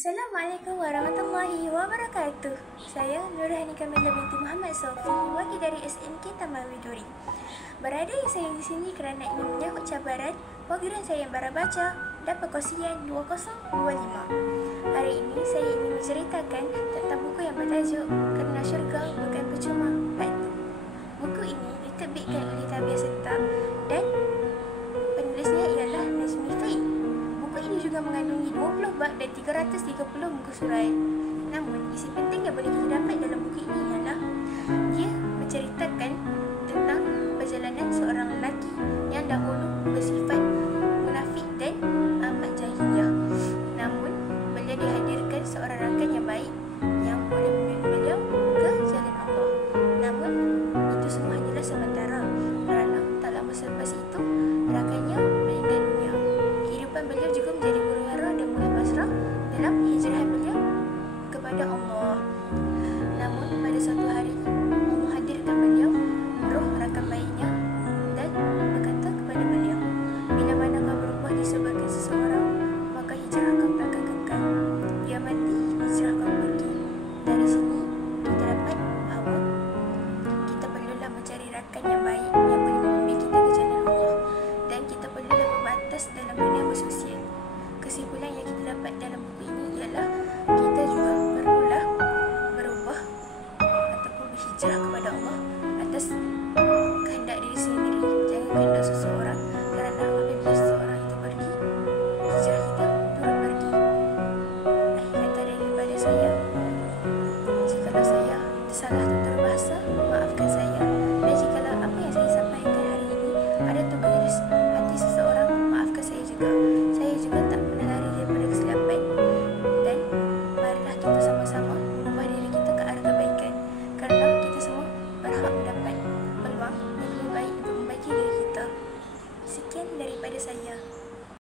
Assalamualaikum warahmatullahi wabarakatuh. Saya Nurhani Kamila binti Muhammad Sofi, wakil dari SMK Taman Widuri. Berada saya di sini kerana ingin menyahut cabaran program saya yang baru baca dapat kosian 2025. Hari ini saya ingin menceritakan tentang buku yang bertajuk Kerana Syurga Bukan Percuma Part 2. Buku ini diterbitkan oleh Tabia Setam dan penulisnya ialah Najmi Faik. Buku ini juga mengandungi 20 bab dan 330 muka surat. Namun, isi penting yang boleh kita dapat dalam buku ini ialah dia menceritakan tentang perjalanan seorang lelaki yang dahulu bersifat munafik dan amat jahiliah. Namun, beliau dihadirkan seorang rakan yang baik yang boleh membimbing beliau ke jalan Allah. Namun, itu semua hanyalah sementara kerana tak lama selepas itu, rakannya meninggal dunia. Kehidupan beliau juga menjadi huru-hara dan mulai pasrah dalam hijrah beliau kepada Allah. Namun pada suatu hari Allah hadirkan beliau roh rakan baiknya dan berkata kepada beliau, bila mana kau berubah disebabkan seseorang, maka hijrah kau takkan kekal. Dia mati, hijrah kau pergi. Dari sini kita dapat bahawa kita perlulah mencari rakan yang baik yang boleh membimbing kita ke jalan Allah, dan kita perlulah berbatas dalam dunia bersosial. Kesimpulan yang kita dapat dalam buku ini ialah kita juga perlulah berubah ataupun berhijrah kepada Allah atas kehendak diri sendiri, jangan kehendak seseorang, kerana apabila seseorang itu pergi, hijrah kita turut pergi. Akhir kata daripada saya, jikalau saya tersalah tutur bahasa, maafkan saya, dan jikalau apa yang saya sampaikan hari ini ada tergelis hati seseorang, maafkan saya juga. Saya juga tak pernah lari daripada kesilapan, dan marilah kita sama-sama mengubah diri kita ke arah kebaikan, kerana kita semua berhak mendapat peluang yang lebih baik untuk membaiki diri kita. Sekian daripada saya.